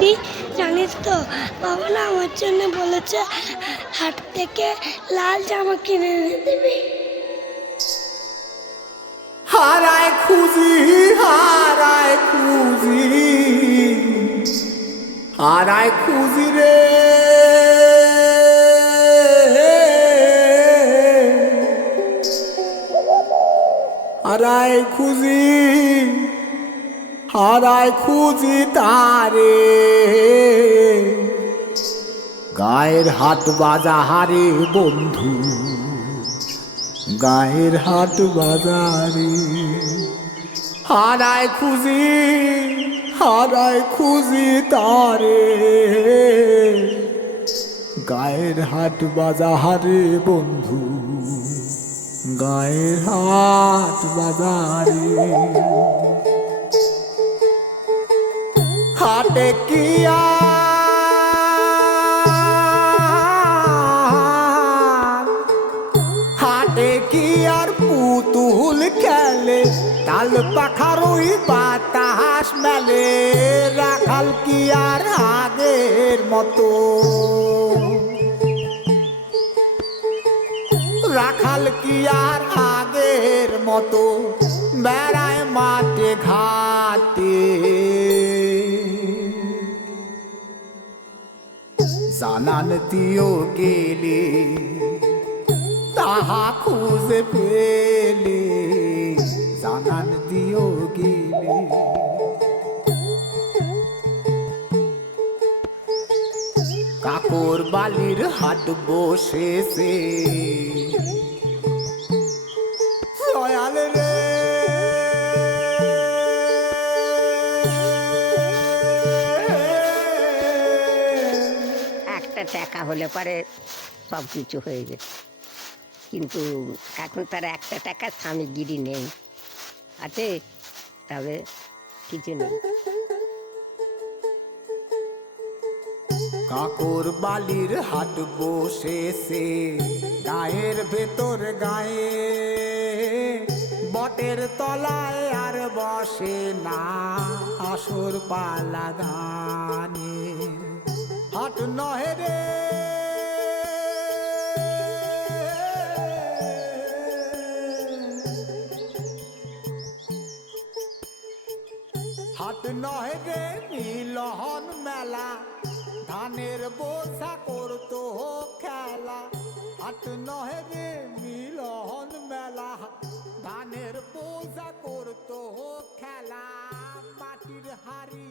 দিদি জানিস তো, বাবা না আমার জন্য বলেছে হাট থেকে লাল জামা কিনে এনে দেবে। হারায় খুঁজি, হারায় খুঁজি, হারায় খুঁজি রে, হারায় খুঁজি, হারায় খুঁজি তারে, গায়ের হাট বাজারে বন্ধু, গায়ের হাট বাজারে হারায় খুঁজি, হারায় খুঁজি তারে, গায়ের হাট বাজারে বন্ধু, গায়ের হাট বাজারে। হাটে কি হাটে কি আর পুতুল খেলে, তাল পাখার ওই বাতাস মেলে, রাখাল কি আর আগের মতো, রাখাল কি আর আগের মতো বেড়ায় মাঠে ঘাটে, জানান দিও গেলে তাহা খুঁজে পেলে, জানান দিও গেলে। কাকর বালির হাট বসেছে, দয়াল রে একটা টাকা হলে পরে সব কিছু হয়ে যেত, কিন্তু এখন তার একটা টাকার স্বামীগিরি নেই, আছে তবে কিছু নেই। কাকর বালির হাট বসেছে গায়ের ভেতর গায়ে, বটের তলায় আর বসে না আসর পালা গানে, হাট নহে রে হাট নহে রে মিলন মেলা, ধানের বোঝা করতো খেলা, হাট নহে রে মিলন মেলা, ধানের বোঝা করতো খেলা, মাটির হাড়ি